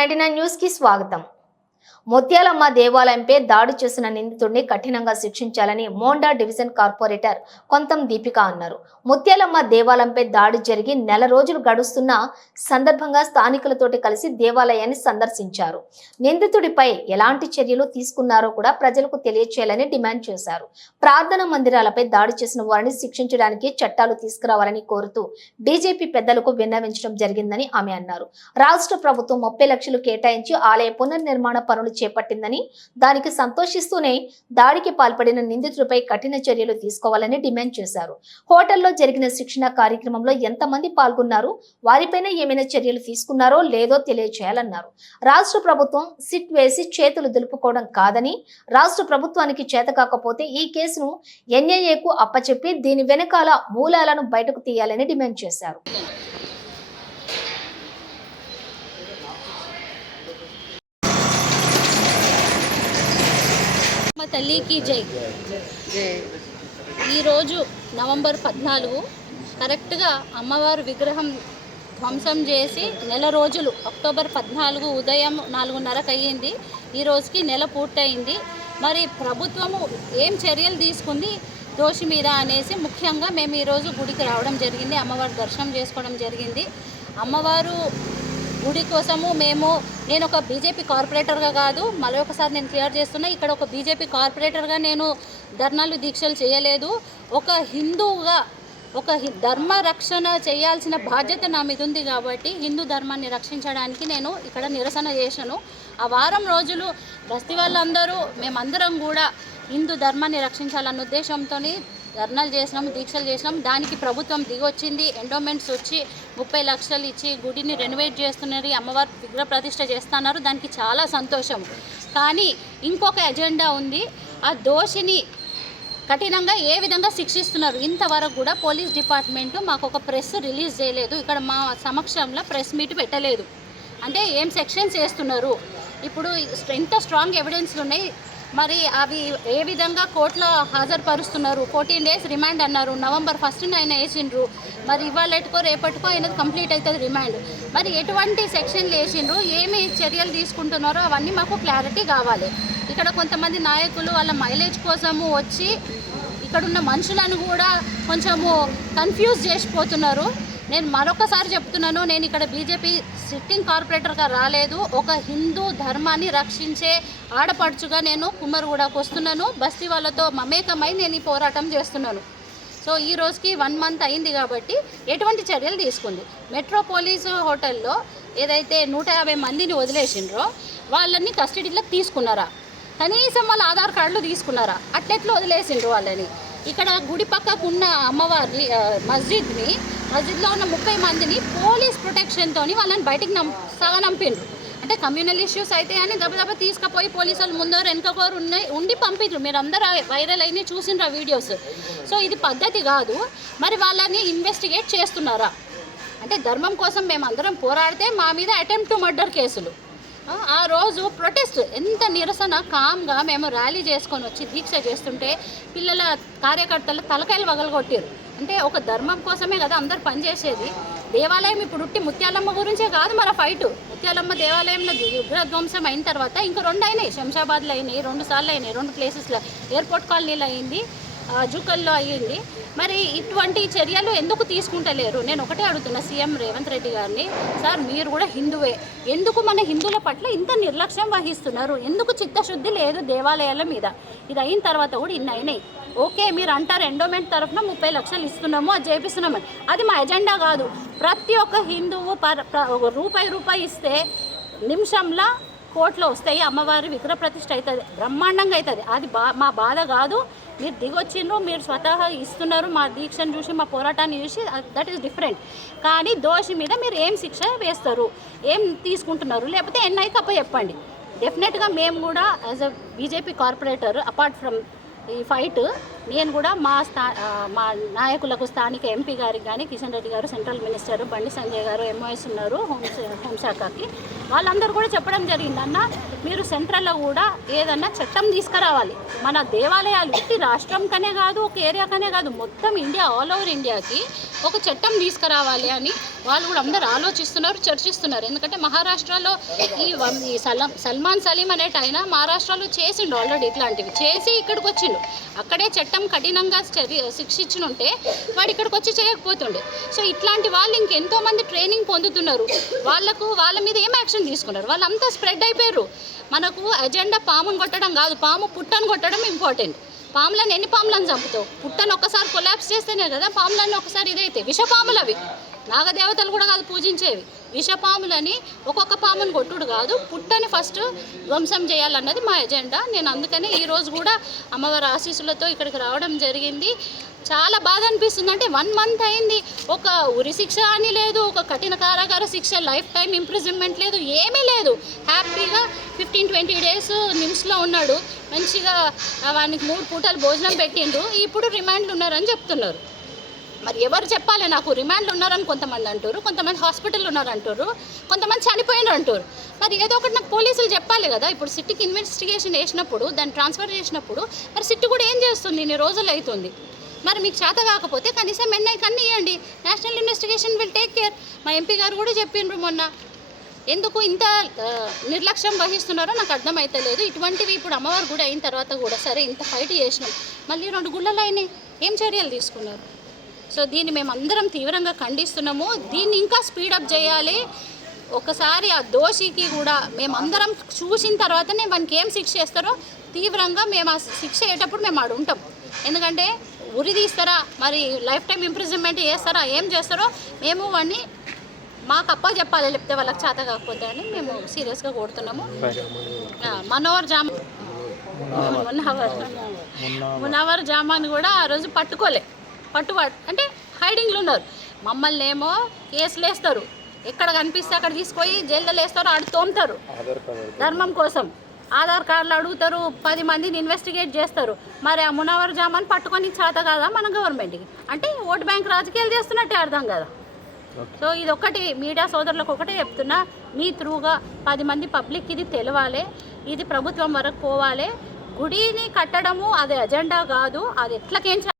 Ninety nine న్యూస్కి స్వాగతం. ముత్యాలమ్మ దేవాలయంపై దాడి చేసిన నిందితుడిని కఠినంగా శిక్షించాలని మోండా డివిజన్ కార్పొరేటర్ కొంతం దీపిక అన్నారు. ముత్యాలమ్మ దేవాలయంపై దాడి జరిగి నెల రోజులు గడుస్తున్న సందర్భంగా స్థానికులతోటి కలిసి దేవాలయాన్ని సందర్శించారు. నిందితుడిపై ఎలాంటి చర్యలు తీసుకున్నారో కూడా ప్రజలకు తెలియచేయాలని డిమాండ్ చేశారు. ప్రార్థన మందిరాలపై దాడి చేసిన వారిని శిక్షించడానికి చట్టాలు తీసుకురావాలని కోరుతూ బీజేపీ పెద్దలకు విన్నవించడం జరిగిందని ఆమె అన్నారు. రాష్ట్ర ప్రభుత్వం ముప్పై లక్షలు కేటాయించి ఆలయ పునర్నిర్మాణ పనులు చేపట్టిందని దానికి సంతోషిస్తూనే దాడికి పాల్పడిన నిందితుడిపై కఠిన చర్యలు తీసుకోవాలని డిమాండ్ చేశారు. హోటల్లో జరిగిన శిక్షణ కార్యక్రమంలో ఎంతమంది పాల్గొన్నారు వారిపైన ఏమైనా చర్యలు తీసుకున్నారో లేదో తెలియజేయాలన్నారు రాష్ట్ర ప్రభుత్వం సిట్ వేసి చేతులు దులుపుకోవడం కాదని రాష్ట్ర ప్రభుత్వానికి చేత కాకపోతే ఈ కేసును ఎన్ఐఏకు అప్పచెప్పి దీని వెనకాల మూలాలను బయటకు తీయాలని డిమాండ్ చేశారు మా తల్లికి జై. ఈరోజు నవంబర్ పద్నాలుగు కరెక్ట్గా అమ్మవారి విగ్రహం ధ్వంసం చేసి నెల రోజులు అక్టోబర్ పద్నాలుగు ఉదయం నాలుగున్నరకు అయ్యింది ఈ రోజుకి నెల పూర్తయింది. మరి ప్రభుత్వము ఏం చర్యలు తీసుకుంది? దోషి మీద అనేసి ముఖ్యంగా మేము ఈరోజు గుడికి రావడం జరిగింది. అమ్మవారి దర్శనం చేసుకోవడం జరిగింది. అమ్మవారు గుడి కోసము మేము నేను ఒక బీజేపీ కార్పొరేటర్గా కాదు మళ్ళీ ఒకసారి నేను క్లియర్ చేస్తున్నా ఇక్కడ ఒక బీజేపీ కార్పొరేటర్గా నేను ధర్నాలు దీక్షలు చేయలేదు. ఒక హిందువుగా ఒక ధర్మ రక్షణ చేయాల్సిన బాధ్యత నా మీద ఉంది కాబట్టి హిందూ ధర్మాన్ని రక్షించడానికి నేను ఇక్కడ నిరసన చేశాను. ఆ వారం రోజులు బస్తీ వాళ్ళందరూ మేమందరం కూడా హిందూ ధర్మాన్ని రక్షించాలన్న ఉద్దేశంతో ధర్నాలు చేసినాము దీక్షలు చేసినాం. దానికి ప్రభుత్వం దిగొచ్చింది. ఎండోమెంట్స్ వచ్చి ముప్పై లక్షలు ఇచ్చి గుడిని రెనోవేట్ చేస్తున్నారు. అమ్మవారి విగ్రహ ప్రతిష్ట చేస్తున్నారు. దానికి చాలా సంతోషం. కానీ ఇంకొక ఎజెండా ఉంది. ఆ దోషిని కఠినంగా ఏ విధంగా శిక్షిస్తున్నారు? ఇంతవరకు కూడా పోలీస్ డిపార్ట్మెంట్ మాకు ఒక ప్రెస్ రిలీజ్ చేయలేదు. ఇక్కడ మా సమక్షంలో ప్రెస్ మీట్ పెట్టలేదు. అంటే ఏం సెక్షన్స్ వేస్తున్నారు ఇప్పుడు ఎంత స్ట్రాంగ్ ఎవిడెన్స్లు ఉన్నాయి. మరి అవి ఏ విధంగా కోర్టులో హాజరుపరుస్తున్నారు? ఫోర్టీన్ డేస్ రిమాండ్ అన్నారు. నవంబర్ ఫస్ట్ ఆయన వేసిండ్రు. మరి ఇవాళ ఎట్టుకో రేపటికో అయినది కంప్లీట్ అవుతుంది రిమాండ్ మరి ఎటువంటి సెక్షన్లు వేసిండ్రు? ఏమి చర్యలు తీసుకుంటున్నారో అవన్నీ మాకు క్లారిటీ కావాలి. ఇక్కడ కొంతమంది నాయకులు వాళ్ళ మైలేజ్ కోసము వచ్చి ఇక్కడ ఉన్న మనుషులను కూడా కొంచెము కన్ఫ్యూజ్ చేసిపోతున్నారు. నేను మరొకసారి చెప్తున్నాను నేను ఇక్కడ బీజేపీ సిట్టింగ్ కార్పొరేటర్గా రాలేదు. ఒక హిందూ ధర్మాన్ని రక్షించే ఆడపడుచుగా నేను కుమ్మరిగూడకు వస్తున్నాను. బస్తీ వాళ్ళతో మమేకమై నేను ఈ పోరాటం చేస్తున్నాను. సో ఈ రోజుకి వన్ మంత్ అయింది కాబట్టి ఎటువంటి చర్యలు తీసుకుంది. మెట్రోపోలీస్ హోటల్లో ఏదైతే నూట యాభై మందిని వదిలేసిండ్రో వాళ్ళని కస్టడీలోకి తీసుకున్నారా? కనీసం వాళ్ళ ఆధార్ కార్డులు తీసుకున్నారా? అట్లెట్లు వదిలేసిండ్రు వాళ్ళని? ఇక్కడ గుడి పక్కకు ఉన్న అమ్మవారి మస్జిద్ని మస్జిద్లో ఉన్న ముప్పై మందిని పోలీస్ ప్రొటెక్షన్తో వాళ్ళని బయటికి నం సగనంపిండ్రు అంటే కమ్యూనల్ ఇష్యూస్ అయితే అని దెబ్బ తీసుకుపోయి పోలీసు వాళ్ళు ముందర వెనకపోరు ఉన్నాయి ఉండి పంపిండ్రు మీరు అందరూ వైరల్ అయినాయి చూసిండ్రు ఆ వీడియోస్. సో ఇది పద్ధతి కాదు. మరి వాళ్ళని ఇన్వెస్టిగేట్ చేస్తున్నారా? అంటే ధర్మం కోసం మేము అందరం పోరాడితే మా మీద అటెంప్ట్ టు మర్డర్ కేసులు. ఆ, రోజు ప్రొటెస్ట్ ఎంత నిరసన కామ్గా మేము ర్యాలీ చేసుకొని వచ్చి దీక్ష చేస్తుంటే పిల్లల కార్యకర్తలు తలకాయలు వగలగొట్టారు. అంటే ఒక ధర్మం కోసమే కదా అందరు పనిచేసేది దేవాలయం ఇప్పుడు ఉట్టి ముత్యాలమ్మ గురించే కాదు మన ఫైట్ ముత్యాలమ్మ దేవాలయంలో విగ్రధ్వంసం అయిన తర్వాత ఇంకా రెండు అయినాయి. శంషాబాద్లో అయినాయి రెండు సార్లు అయినాయి రెండు ప్లేసెస్లో ఎయిర్పోర్ట్ కాలనీలో అయింది. జూకల్లో అయ్యింది. మరి ఇటువంటి చర్యలు ఎందుకు తీసుకుంటలేరు? నేను ఒకటే అడుగుతున్నా సీఎం రేవంత్ రెడ్డి గారిని. సార్ మీరు కూడా హిందువే. ఎందుకు మన హిందువుల పట్ల ఇంత నిర్లక్ష్యం వహిస్తున్నారు? ఎందుకు చిత్తశుద్ధి లేదు దేవాలయాల మీద? ఇది అయిన తర్వాత కూడా ఇన్ని అయినాయి. ఓకే మీరు అంటారు ఎండోమెంట్ తరఫున ముప్పై లక్షలు ఇస్తున్నాము అది చేపిస్తున్నామని. అది మా ఎజెండా కాదు. ప్రతి ఒక్క హిందువు పర్ ఒక రూపాయి రూపాయి ఇస్తే నిమిషంలో కోట్లో వస్తాయి అమ్మవారి విగ్రహ ప్రతిష్ఠ అవుతుంది. బ్రహ్మాండంగా అవుతుంది. అది బా మా బాధ కాదు. మీరు దిగొచ్చిండ్రు మీరు స్వతహా ఇస్తున్నారు మా దీక్షను చూసి మా పోరాటాన్ని చూసి దట్ ఈస్ డిఫరెంట్ కానీ దోషి మీద మీరు ఏం శిక్ష వేస్తారు? ఏం తీసుకుంటున్నారు? లేకపోతే ఎన్ఐ కప్ప చెప్పండి. డెఫినెట్గా మేము కూడా as a BJP corporator apart from ఈ ఫైట్ నేను కూడా మా స్థా మా నాయకులకు స్థానిక ఎంపీ గారికి కానీ కిషన్ రెడ్డి గారు సెంట్రల్ మినిస్టర్ బండి సంజయ్ గారు ఎంఓఎస్ ఉన్నారు హోం హోంశాఖకి వాళ్ళందరూ కూడా చెప్పడం జరిగింది అన్న మీరు సెంట్రల్లో కూడా ఏదన్నా చట్టం తీసుకురావాలి. మన దేవాలయాలు ఇట్టి రాష్ట్రం కనే కాదు ఒక ఏరియా కనే కాదు మొత్తం ఇండియా ఆల్ ఓవర్ ఇండియాకి ఒక చట్టం తీసుకురావాలి అని వాళ్ళు కూడా అందరూ ఆలోచిస్తున్నారు చర్చిస్తున్నారు. ఎందుకంటే మహారాష్ట్రలో ఈ ఈ సలం సల్మాన్ సలీం అనేట ఆయన మహారాష్ట్రలో చేసిండు ఆల్రెడీ ఇట్లాంటివి. చేసి ఇక్కడికి వచ్చిండు. అక్కడే చట్టం కఠినంగా శిక్షించనుంటే వాడు ఇక్కడికి వచ్చి చేయకపోతుండే. సో ఇట్లాంటి వాళ్ళు ఇంకెంతో మంది ట్రైనింగ్ పొందుతున్నారు. వాళ్ళకు వాళ్ళ మీద ఏం యాక్షన్ తీసుకున్నారు? వాళ్ళంతా స్ప్రెడ్ అయిపోయారు. మనకు అజెండా పామును కొట్టడం కాదు. పాము పుట్టను కొట్టడం ఇంపార్టెంట్. పాములను ఎన్ని పాములను చంపుతావు? పుట్టను ఒక్కసారి కొలాప్స్ చేస్తేనే కదా పాములన్నీ ఒకసారి ఇదైతే విషపాములు అవి నాగదేవతలు కూడా కాదు పూజించేవి. విషపాములని ఒక్కొక్క పాముని కొట్టుడు కాదు పుట్టని ఫస్ట్ ధ్వంసం చేయాలన్నది మా ఎజెండా నేను అందుకనే ఈరోజు కూడా అమ్మవారి ఆశీస్సులతో ఇక్కడికి రావడం జరిగింది. చాలా బాధ అనిపిస్తుంది. అంటే వన్ మంత్ అయింది. ఒక ఉరి శిక్ష అని లేదు ఒక కఠిన కారాగార శిక్ష లైఫ్ టైం ఇంప్రిజన్మెంట్ లేదు ఏమీ లేదు. హ్యాపీగా ఫిఫ్టీన్ ట్వంటీ డేస్ నిమ్స్లో ఉన్నాడు. మంచిగా వానికి మూడు పూటలు భోజనం పెట్టిండు ఇప్పుడు రిమాండ్లు ఉన్నారని చెప్తున్నారు. మరి ఎవరు చెప్పాలి? నాకు రిమాండ్లు ఉన్నారని కొంతమంది అంటారు కొంతమంది హాస్పిటల్ ఉన్నారు అంటారు కొంతమంది చనిపోయినారు అంటారు. మరి ఏదో ఒకటి నాకు పోలీసులు చెప్పాలి కదా? ఇప్పుడు సిట్టుకి ఇన్వెస్టిగేషన్ చేసినప్పుడు దాన్ని ట్రాన్స్ఫర్ చేసినప్పుడు మరి సిట్టు కూడా ఏం చేస్తుంది? ఇన్ని రోజులు అవుతుంది. మరి మీకు చేత కాకపోతే కనీసం ఎన్ఐ కన్నీ ఇవ్వండి. National investigation will take care మా ఎంపీ గారు కూడా చెప్పిండ్రు మొన్న. ఎందుకు ఇంత నిర్లక్ష్యం వహిస్తున్నారో నాకు అర్థమైతలేదు. ఇటువంటివి ఇప్పుడు అమ్మవారు కూడా అయిన తర్వాత కూడా సరే ఇంత ఫైట్ చేసినాం. మళ్ళీ రెండు గుళ్ళలు అయినాయి. ఏం చర్యలు తీసుకున్నారు? సో దీన్ని మేము అందరం తీవ్రంగా ఖండిస్తున్నాము. దీన్ని ఇంకా స్పీడప్ చేయాలి. ఒకసారి ఆ దోషికి కూడా మేమందరం చూసిన తర్వాతనే మనకి ఏం శిక్ష చేస్తారో తీవ్రంగా మేము ఆ శిక్ష అయ్యేటప్పుడు మేము ఆడు ఉంటాం. ఎందుకంటే ఉరి తీస్తారా? మరి లైఫ్ టైం ఇంప్రిజన్మెంట్ చేస్తారా? ఏం చేస్తారో? మేము వాడిని మాకు అప్ప చెప్పాలి లేకపోతే వాళ్ళకి చేత కాకపోతే అని మేము సీరియస్గా కొడుతున్నాము. ఆ, మనోహర్ జామ్ మునవర్ మునవర్ జామాన్ కూడా ఆ రోజు పట్టుకోలే. పట్టుబడి అంటే హైడింగ్లో ఉన్నారు. మమ్మల్ని ఏమో కేసులు వేస్తారు. ఎక్కడ కనిపిస్తే అక్కడ తీసుకొని జైల్లో వేస్తారు ఆడు తోముతారు. ధర్మం కోసం. ఆధార్ కార్డులు అడుగుతారు పది మందిని ఇన్వెస్టిగేట్ చేస్తారు. మరి ఆ మునవర్ జామాన్ పట్టుకొని చేత కాదా మన గవర్నమెంట్కి అంటే ఓట్ బ్యాంక్ రాజకీయాలు చేస్తున్నట్టే అర్థం కదా. సో ఇది ఒకటి మీడియా సోదరులకు ఒకటే చెప్తున్నా. మీ త్రూగా పది మంది పబ్లిక్ ఇది తెలవాలి ఇది ప్రభుత్వం వరకు పోవాలి. గుడిని కట్టడము అది అజెండా కాదు. అది ఎట్లకేం